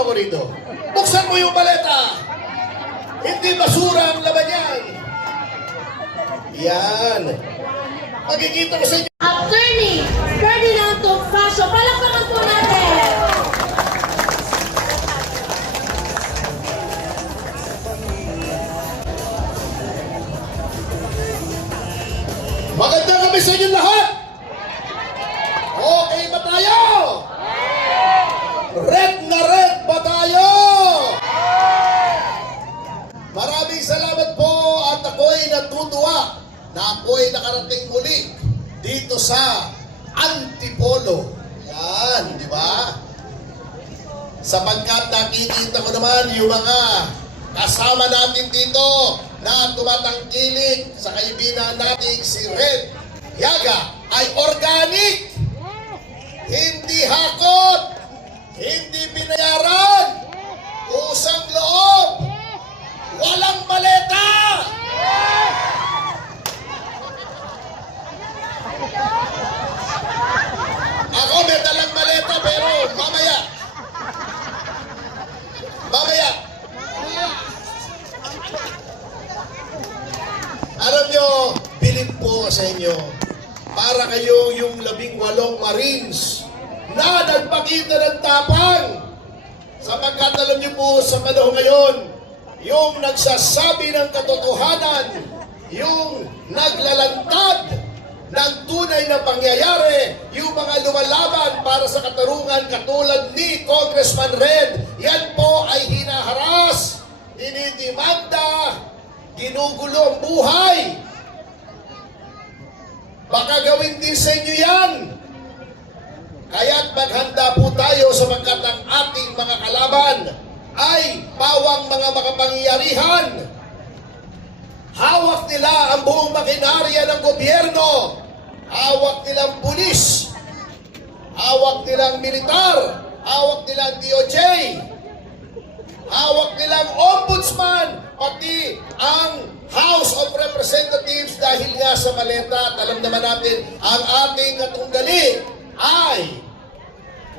mo ako rito. Buksan mo yung maleta. Hindi basura ang laman yan. Yan. Magkikita ko sa inyo. Attorney Ferdinand Tofacio. Palakpakan po natin. Magandang gabi sa inyo lahat. Okay ba tayo? Red na red ba tayo? Maraming salamat po at ako'y natutuwa na ako'y nakarating muli dito sa Antipolo. Yan, di ba? Sapagkat nakikita ko naman yung mga kasama natin dito na tumatangkilik sa kaibigan natin si Red Yaga ay organic, hindi hakot, hindi binayaran, kusang loob, walang maleta. Ako may dalang maleta pero mamaya. Alam nyo, bilib po sa inyo, para kayong yung 18 Marines na nagpakita ng tapang. Sapagkat alam nyo po sa panahon ngayon, yung nagsasabi ng katotohanan, yung naglalantad ng tunay na pangyayari, yung mga lumalaban para sa katarungan katulad ni Congressman Red, yan po ay hinaharas, dinidimanda, ginugulo ang buhay. Baka gawin din sa inyo yan. Kaya't maghanda po tayo sapagkat ang ating mga kalaban ay pawang mga makapangyarihan. Hawak nila ang buong makinarya ng gobyerno. Hawak nilang pulis. Hawak nilang militar. Hawak nilang DOJ. Hawak nilang ombudsman. Pati ang House of Representatives dahil nga sa maleta at alam naman natin ang ating katunggali ay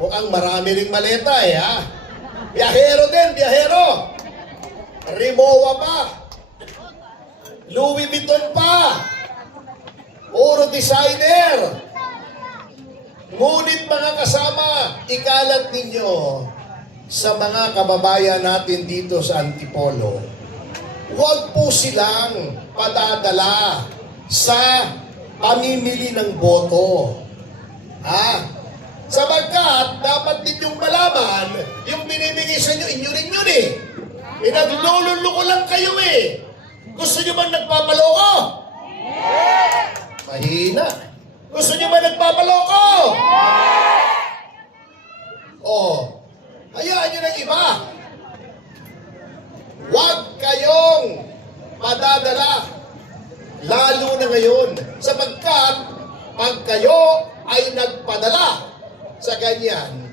mukhang marami ring maleta ha. Biyahero din, biyahero. Rimowa pa. Louis Vuitton pa. Puro designer. Ngunit mga kasama, ikalat ninyo sa mga kababayan natin dito sa Antipolo. Huwag po silang padadala sa pamimili ng boto. Sapagkat dapat ninyong malaman, yung binibigay sa inyo rin yun eh. Pinaglululuko lang kayo eh. Gusto nyo ba nagpapaloko? Mahina. Gusto nyo ba nagpapaloko? Hayaan nyo ng iba. Huwag kayong padadala. Lalo na ngayon. Sapagkat pag kayo ay nagpadala sa ganyan,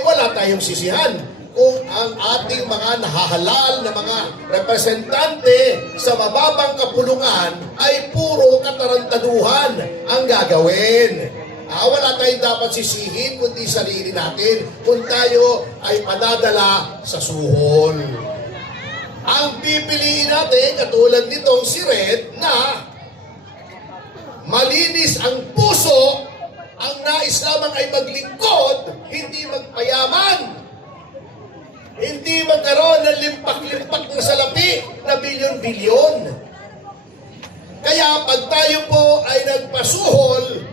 wala tayong sisihan kung ang ating mga nahahalal na mga representante sa mababang kapulungan ay puro katarantaduhan ang gagawin. Wala tayong dapat sisihin kundi sarili natin kung tayo ay padadala sa suhol. Ang pipiliin natin, katulad nitong si Red, na malinis ang puso, ang nais lamang ay maglingkod, hindi magpayaman. Hindi magkaroon ng limpak-limpak na salapi na bilyon-bilyon. Kaya pag tayo po ay nagpasuhol,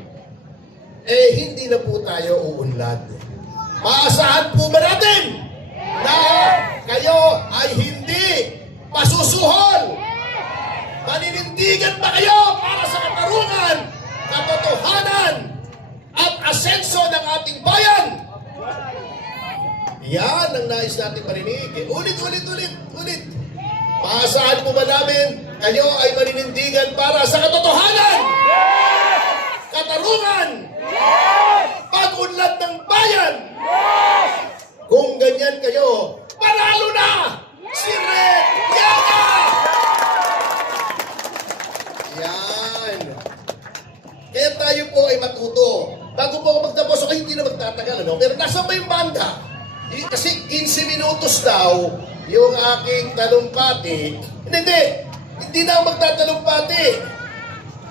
hindi na po tayo uunlad. Maasahan po ba natin na kayo ay hindi pasusuhol? Maninindigan ba kayo para sa katarungan, katotohanan, at asenso ng ating bayan? Yan ang nais natin marinig. Ulit. Maasahan po ba namin kayo ay maninindigan para sa katotohanan? Yes! Katarungan? Yes! Pag-unlad ng bayan? Yes! Kung ganyan kayo, panalo na si Red Yaga! Yan. Kaya tayo po ay matuto. Bago po ako magtapos, hindi na magtatagal, ano? Pero nasa ba yung banda? Kasi 15 minutos daw yung aking talumpati. Hindi na ako magtatalumpati.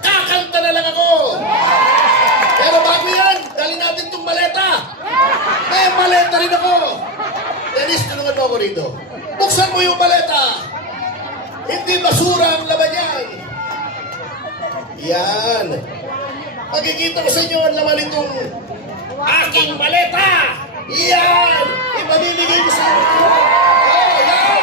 Kakanta na lang ako. Pero bago yan, dali natin itong maleta. May maleta rin ako. Dennis, tulungan mo ako rito. Buksan mo yung maleta. Hindi basura ang laman yan. Yan. Makikita ko sa inyo ang laman itong aking maleta. Yan. Ipamimigay ko sa inyo. Oh, yan.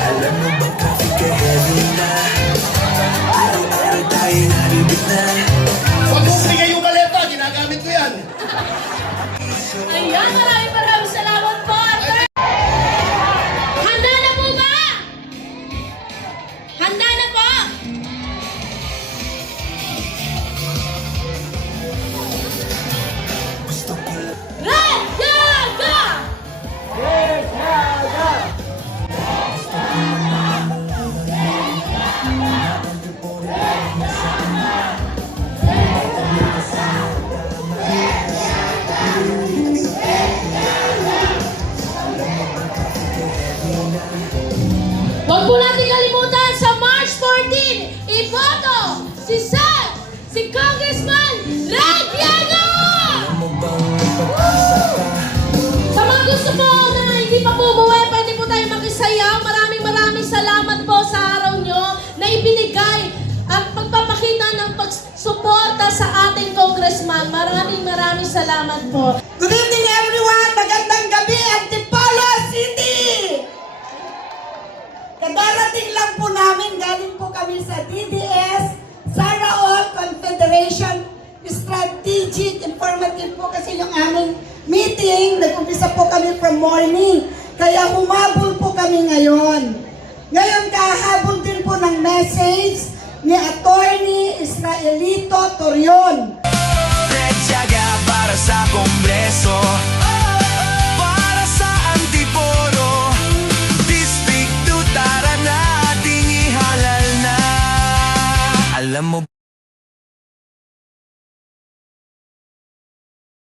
Alam mo bang traffic ahead na? Araw-araw tayo nalibig na. Huwag mong bigay yung maleta. Ginagamit ko yan. Ayan, maraming salamat po. Handa na po ba? Handa na po? Red Yaga! Huwag po natin kalimutan sa March 14, iboto si Seth, si Congressman Red Yaga! Sa mga gusto po na hindi pa po umuwi, pwede po tayo makisayaw. Maraming salamat po sa araw nyo na ibinigay at pagpapakita ng pagsuporta sa ating congressman. Maraming salamat po. Good evening everyone! Magandang gabi, Antipolo City! Kadarating lang po namin, galing po kami sa DDS, Saraol Confederation, Strategic Informative po kasi yung aming meeting. Nag-umpisa po kami from morning, kaya humabol po kami ngayon. Ngayon kahabol din po ng message ni Attorney Israelito Torion. Red Yaga para sa Kongreso, para sa Antipolo District 2, tara na ating ihalal na. Alam mo